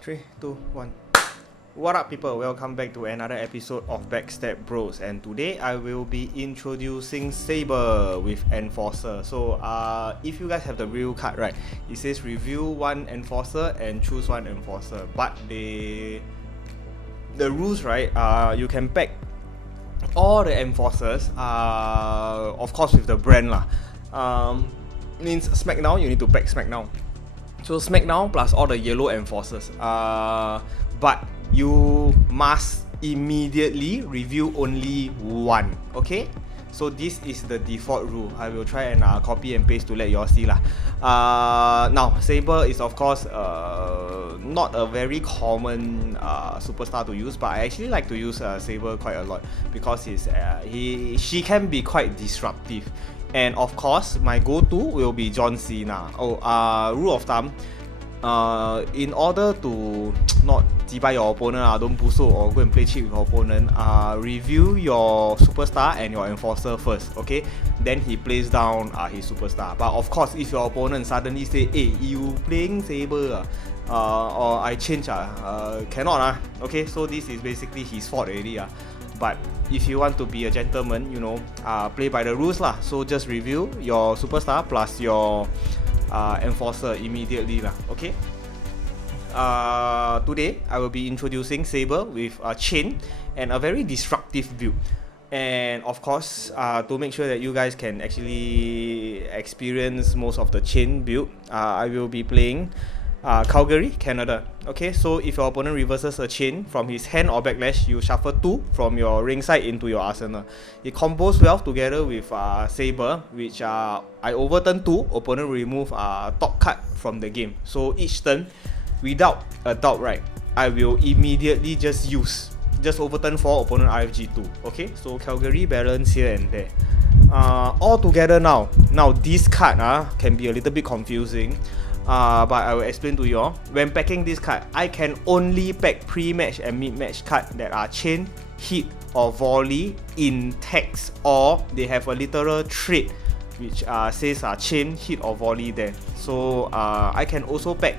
3, 2, 1. What up, people? Welcome back to another episode of Backstab Bros. And today I will be introducing Sable with Enforcer. So, if you guys have the real card, right, it says review one Enforcer and choose one Enforcer. But the rules, right, you can pack all the Enforcers, of course with the brand lah. Means SmackDown, you need to pack SmackDown. So SmackDown plus all the yellow Enforcers. But you must immediately review only one. Okay? So this is the default rule. I will try and copy and paste to let you all see lah. Now Sable is of course not a very common superstar to use, but I actually like to use Sable quite a lot because she can be quite disruptive. And of course, my go-to will be John Cena. Rule of thumb, in order to not jibai your opponent, don't puso or go and play cheap with your opponent, review your superstar and your enforcer first, okay? Then he plays down his superstar. But of course, if your opponent suddenly say, hey, you playing Sable, or I change, cannot, okay? So this is basically his fault already. But if you want to be a gentleman, you know, play by the rules lah. So just review your superstar plus your enforcer immediately lah. Okay. Today I will be introducing Sable with a chain and a very disruptive build. And of course, to make sure that you guys can actually experience most of the chain build, I will be playing Calgary, Canada. Okay, so if your opponent reverses a chain from his hand or backlash, you shuffle 2 from your ringside into your arsenal. It combos well together with Saber, which I overturn 2, opponent will remove top card from the game. So each turn, without a doubt, right, I will immediately just overturn 4, opponent RFG 2. Okay, so Calgary balance here and there. All together now this card can be a little bit confusing. But I will explain to you all. When packing this card, I can only pack pre-match and mid-match card that are chain, hit or volley in text, or they have a literal trait which says chain, hit or volley there. So I can also pack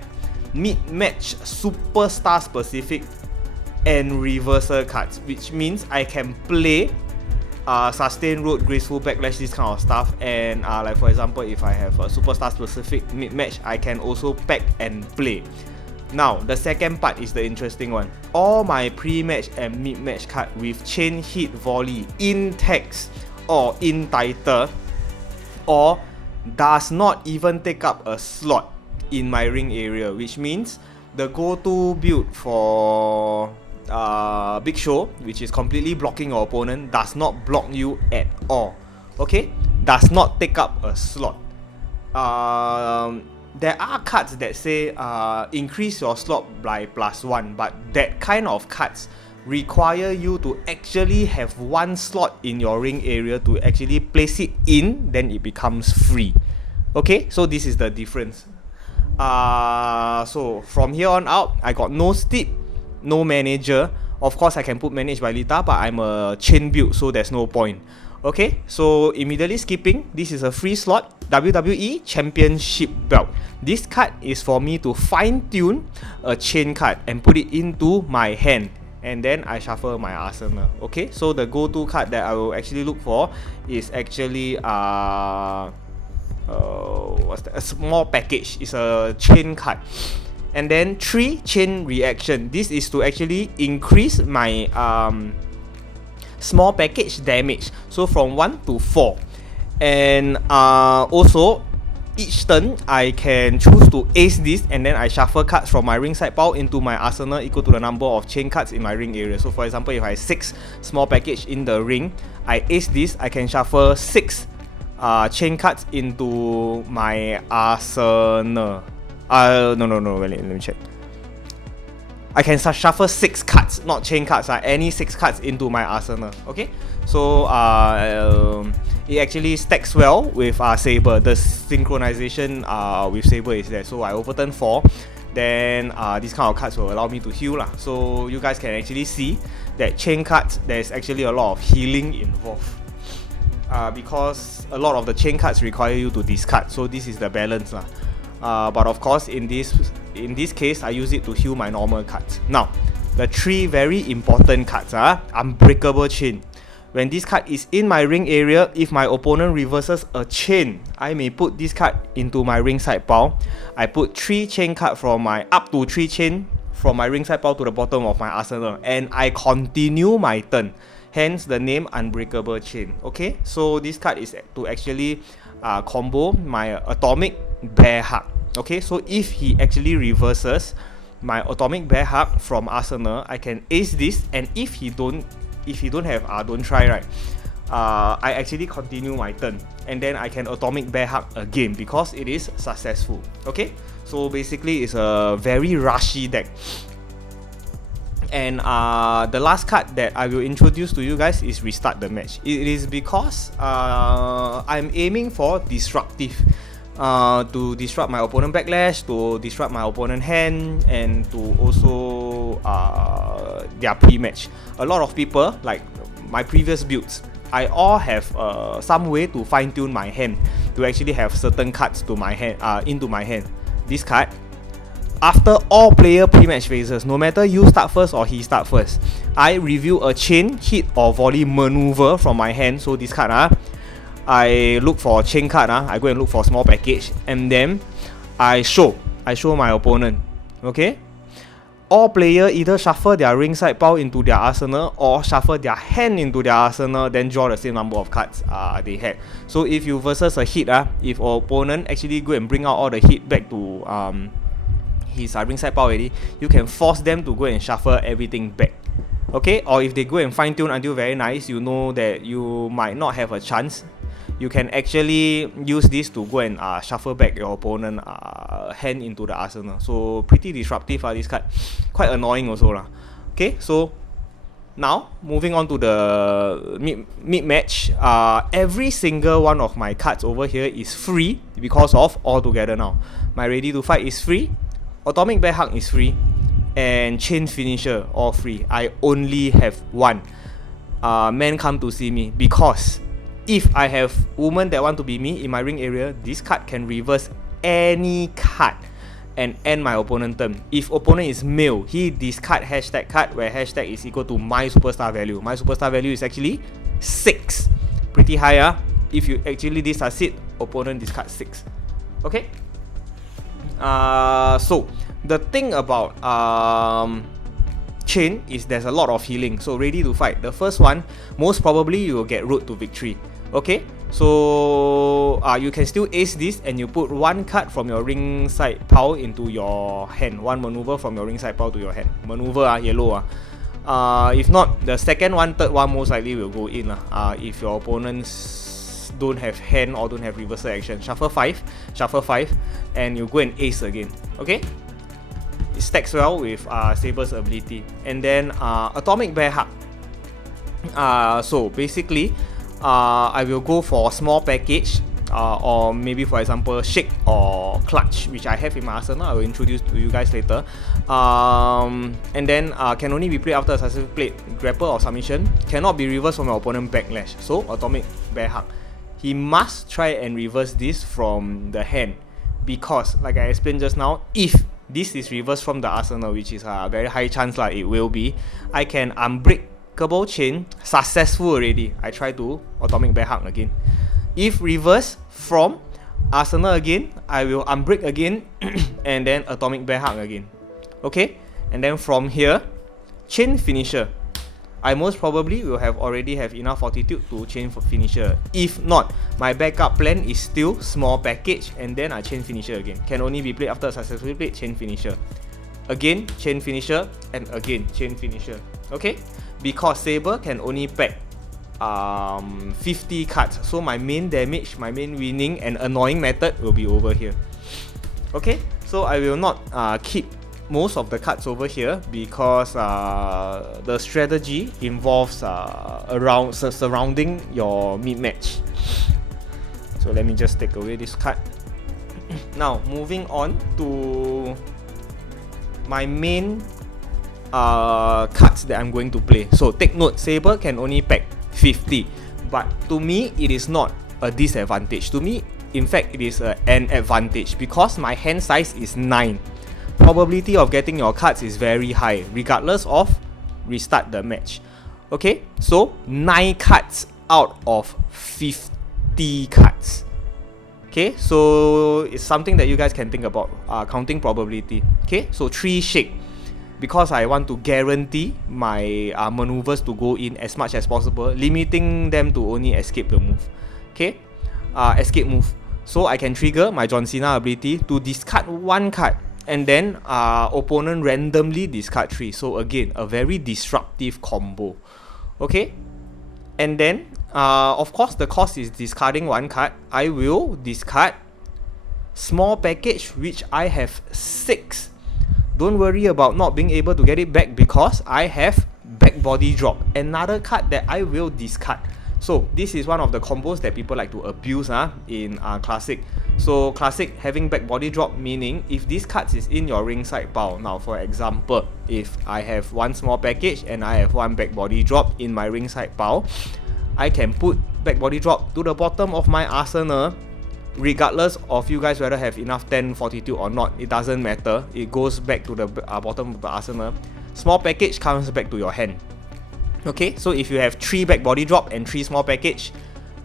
mid-match superstar specific and reversal cards, which means I can play sustain road, graceful backlash, this kind of stuff. And like for example, if I have a superstar specific mid-match, I can also pack and play. Now the second part is the interesting one. All my pre-match and mid-match card with chain, hit, volley in text or in title, or does not even take up a slot in my ring area, which means the go-to build for Big Show, which is completely blocking your opponent, does not block you at all. Okay, does not take up a slot. There are cards that say increase your slot by +1, but that kind of cards require you to actually have one slot in your ring area to actually place it in, then it becomes free. Okay, so this is the difference. So from here on out, I got no steep, no manager. Of course I can put manage by Lita, but I'm a chain build, so there's no point. Okay, so immediately skipping, this is a free slot, WWE Championship belt. This card is for me to fine tune a chain card and put it into my hand, and then I shuffle my arsenal. Okay, so the go-to card that I will actually look for is actually what's that? A small package. It's a chain card. And then 3 chain reaction. This is to actually increase my small package damage, so from 1 to 4. And also each turn I can choose to ace this, and then I shuffle cards from my ringside pile into my arsenal equal to the number of chain cards in my ring area. So for example, if I have 6 small package in the ring, I ace this, I can shuffle 6 chain cards into my arsenal. No, wait, let me check. I can shuffle 6 cards, not chain cards, any 6 cards into my arsenal. Okay, so it actually stacks well with Saber. The synchronization with Saber is there. So I overturn 4, then these kind of cards will allow me to heal lah. So you guys can actually see that chain cards, there's actually a lot of healing involved. Because a lot of the chain cards require you to discard. So this is the balance lah. But of course, in this in this case, I use it to heal my normal cards. Now, the 3 very important cards are Unbreakable Chain. When this card is in my ring area, if my opponent reverses a chain, I may put this card into my ringside pile. I put 3 chain card from my up to 3 chain from my ringside pile to the bottom of my arsenal, and I continue my turn. Hence the name Unbreakable Chain. Okay, so this card is to actually combo my Atomic Bear Hug. Okay, so if he actually reverses my Atomic Bear Hug from arsenal, I can ace this, and if he don't have don't try, right, I actually continue my turn, and then I can Atomic Bear Hug again because it is successful. Okay, so basically it's a very rushy deck. And the last card that I will introduce to you guys is Restart the Match. It is because I'm aiming for disruptive, to disrupt my opponent backlash, to disrupt my opponent hand, and to also their pre-match. A lot of people, like my previous builds, I all have some way to fine-tune my hand to actually have certain cards to my hand, into my hand. This card, after all player pre-match phases, no matter you start first or he start first, I review a chain, hit or volley maneuver from my hand. So this card, I look for chain card, I go and look for small package, and then I show my opponent. Okay, all player either shuffle their ringside pile into their arsenal or shuffle their hand into their arsenal, then draw the same number of cards they had. So if you versus a hit, if our opponent actually go and bring out all the hit back to his ringside pile already, you can force them to go and shuffle everything back. Okay, or if they go and fine tune until very nice, you know that you might not have a chance, you can actually use this to go and shuffle back your opponent hand into the arsenal. So pretty disruptive, this card. Quite annoying also lah. Okay, so now moving on to the mid match. Every single one of my cards over here is free because of All Together Now. My Ready to Fight is free, Atomic Bear Hug is free, and Chain Finisher all free. I only have one, Man Come to See Me, because if I have women that want to be me in my ring area, this card can reverse any card and end my opponent turn. If opponent is male, he discard hashtag card, where hashtag is equal to my superstar value. My superstar value is actually 6. Pretty high, If you actually discard, opponent discard 6. Okay. So the thing about chain is there's a lot of healing. So Ready to Fight, the first one, most probably you will get Road to Victory. Okay, so you can still ace this, and you put one card from your ringside pile into your hand. One maneuver from your ringside pile to your hand. Maneuver yellow. If not, the second one, third one most likely will go in. If your opponents don't have hand or don't have reversal action. Shuffle 5, and you go and ace again. Okay, it stacks well with Sable's ability. And then Atomic Bear Hug. So basically, I will go for a small package, or maybe for example Shake or Clutch, which I have in my arsenal. I will introduce to you guys later. And then can only be played after a successful play, grapple or submission. Cannot be reversed from your opponent backlash. So Atomic Bear Hug, he must try and reverse this from the hand, because like I explained just now, if this is reversed from the arsenal, which is a very high chance like it will be, I can Unbreakable Chain, successful already. I try to Atomic Bear Hug again. If reverse from arsenal again, I will unbreak again and then Atomic Bear Hug again. Okay, and then from here, Chain Finisher. I most probably will already have enough fortitude to Chain Finisher. If not, my backup plan is still small package, and then I Chain Finisher again. Can only be played after a successfully played Chain Finisher. Again, Chain Finisher, and again, Chain Finisher. Okay, because Sable can only pack 50 cards, so my main damage, my main winning and annoying method will be over here. Okay, so I will not keep most of the cards over here, because the strategy involves surrounding your mid match. So let me just take away this card. Now moving on to my main cards that I'm going to play. So take note, Sable can only pack 50, but to me it is not a disadvantage. To me, in fact, it is an advantage, because my hand size is 9. probability of getting your cards is very high, regardless of restart the match. Okay, so 9 cards out of 50 cards. Okay, so it's something that you guys can think about, counting probability. Okay, so 3 shake, because I want to guarantee my maneuvers to go in as much as possible, limiting them to only escape the move. Okay, escape move. So I can trigger my John Cena ability to discard 1 card, and then opponent randomly discard 3. So again, a very disruptive combo. Okay, and then of course the cost is discarding 1 card. I will discard small package, which I have 6. Don't worry about not being able to get it back, because I have back body drop, another card that I will discard. So this is one of the combos that people like to abuse in Classic. So Classic having back body drop, meaning if this card is in your ringside pile. Now for example, if I have 1 small package and I have 1 back body drop in my ringside pile, I can put back body drop to the bottom of my arsenal, regardless of you guys whether have enough 10 fortitude or not. It doesn't matter, it goes back to the bottom of the arsenal. Small package comes back to your hand. Okay, so if you have 3 back body drop and 3 small package,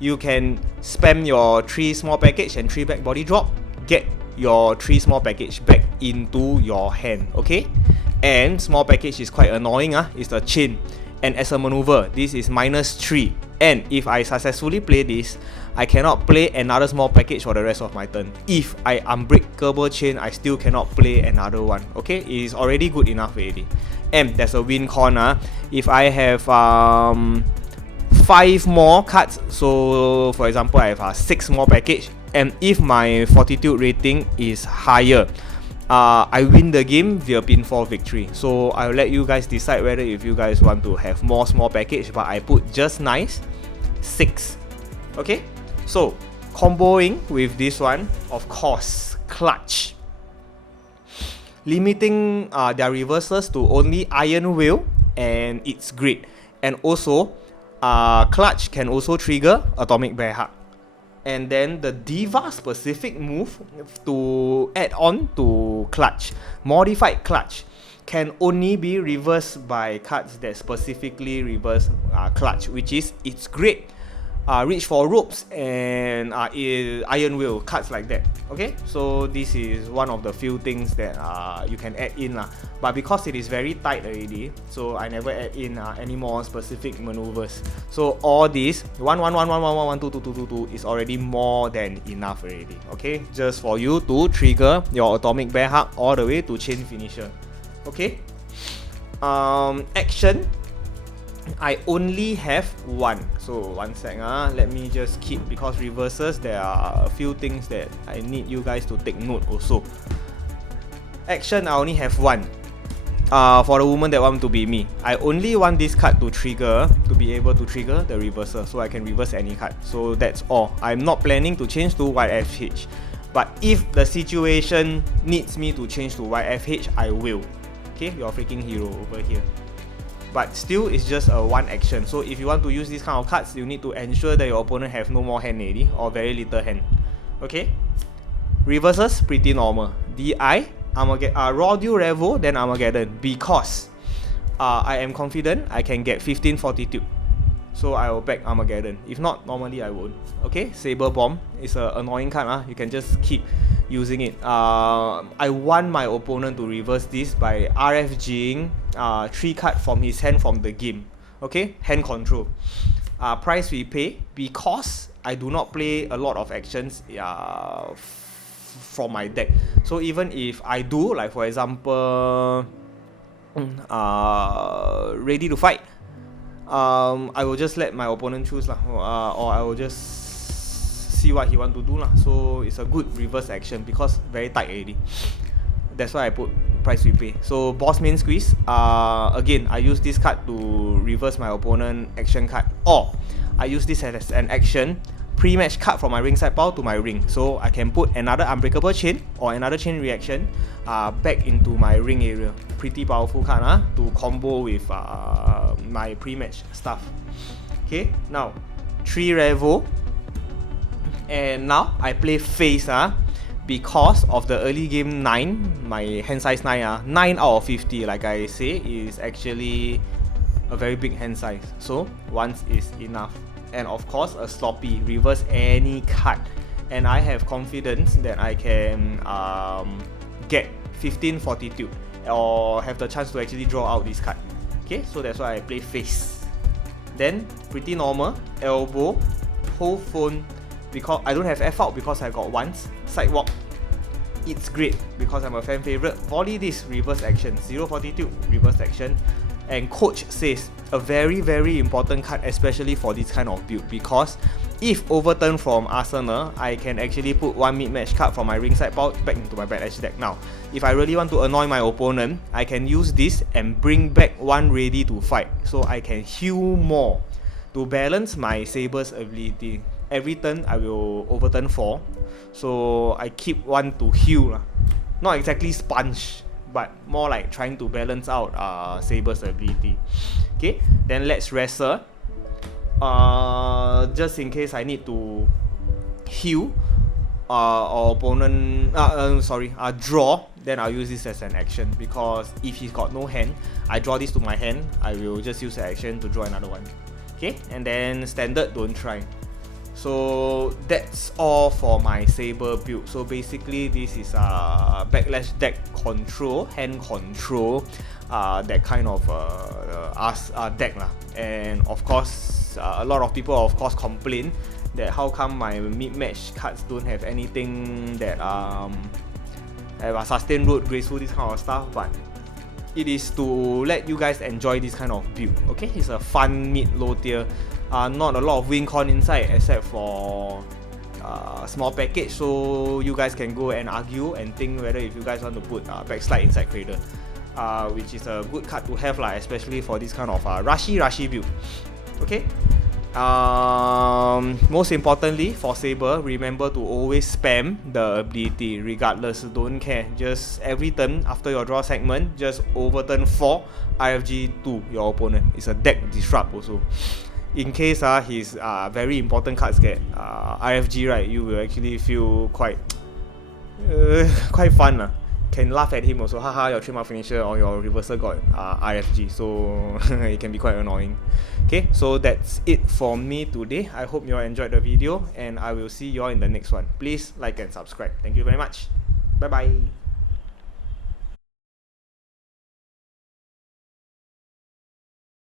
you can spam your 3 small package and 3 back body drop, get your 3 small package back into your hand. Okay, and small package is quite annoying, it's the chain, and as a maneuver this is -3, and if I successfully play this, I cannot play another small package for the rest of my turn. If I unbreakable chain, I still cannot play another one. Okay, it is already good enough already. And there's a win con. If I have 5 more cards, so for example I have 6 more package, and if my fortitude rating is higher, I win the game via pinfall victory. So I'll let you guys decide whether if you guys want to have more small package, but I put just nice 6. Okay, so comboing with this one, of course, clutch, limiting their reversals to only Iron Will, and it's great. And also clutch can also trigger Atomic Bear Hug. And then the Diva specific move to add on to clutch, modified clutch, can only be reversed by cards that specifically reverse clutch, which is it's great. Reach for ropes and Iron Will, cards like that. Okay, so this is one of the few things that you can add in but because it is very tight already, so I never add in any more specific maneuvers. So all this 1 1 1 1 1 1 1 2 2 2 2 2 is already more than enough already. Okay, just for you to trigger your Atomic Bear Hug all the way to chain finisher. Okay, action, I only have 1. So one sec, let me just keep, because reverses there are a few things that I need you guys to take note also. Action, I only have 1. For the woman that want to be me, I only want this card to trigger, to be able to trigger the reverser, so I can reverse any card. So that's all. I'm not planning to change to YFH, but if the situation needs me to change to YFH, I will. Okay, your freaking hero over here. But still, it's just a 1 action. So if you want to use these kind of cards, you need to ensure that your opponent have no more hand already, or very little hand. Okay, reverses pretty normal. DI, Raw Deal Revo, then Armageddon, because I am confident I can get 15 fortitude, so I will back Armageddon. If not, normally I won't. Okay, Sable Bomb is an annoying card. You can just keep using it. I want my opponent to reverse this by RFGing 3 cards from his hand from the game. Okay, hand control. Price we pay, because I do not play a lot of actions from my deck. So even if I do, like for example, ready to fight, I will just let my opponent choose or I will just see what he want to do . So it's a good reverse action because very tight already. That's why I put price we pay. So boss main squeeze, again I use this card to reverse my opponent action card, or I use this as an action pre-match card from my ringside pile to my ring, so I can put another unbreakable chain or another chain reaction back into my ring area. Pretty powerful card to combo with my pre-match stuff. Okay, now 3 Revo, and now I play face. because of the early game 9, my hand size 9, 9 out of 50, like I say, is actually a very big hand size. So once is enough. And of course, a sloppy, reverse any card. And I have confidence that I can get 15 fortitude or have the chance to actually draw out this card. Okay, so that's why I play face. Then pretty normal, elbow, hold phone, because I don't have F out because I got once. Sidewalk, it's great because I'm a fan favorite. Volley this, reverse action, 0 fortitude, reverse action. And coach says a very important card, especially for this kind of build, because if overturned from Arsenal, I can actually put one mid-match card from my ringside pouch back into my backlash deck. Now, if I really want to annoy my opponent, I can use this and bring back one ready to fight, so I can heal more to balance my Sable's ability. Every turn I will overturn 4, so I keep one to heal. Not exactly sponge, but more like trying to balance out Sable's ability. Okay, then let's wrestle. Just in case I need to heal or opponent draw, then I'll use this as an action, because if he's got no hand, I draw this to my hand, I will just use the action to draw another one. Okay, and then standard, don't try. So that's all for my Sable build. So basically this is backlash deck control, hand control, that kind of deck lah. And of course a lot of people of course complain that how come my mid-match cards don't have anything that have a sustain root, graceful, this kind of stuff, but it is to let you guys enjoy this kind of build. Okay, it's a fun mid-low tier. Not a lot of win con inside except for small package, so you guys can go and argue and think whether if you guys want to put backslide inside Cradle, which is a good card to have, especially for this kind of rushy build. Okay. Most importantly for Sable, remember to always spam the ability regardless, don't care. Just every turn after your draw segment, just overturn 4 IFG to your opponent. It's a deck disrupt also. In case his very important cards get IFG, right, you will actually feel quite fun. Can laugh at him also, haha, your trademark finisher or your reversal got IFG, so it can be quite annoying. Okay, so that's it for me today. I hope you all enjoyed the video, and I will see you all in the next one. Please like and subscribe. Thank you very much. Bye bye.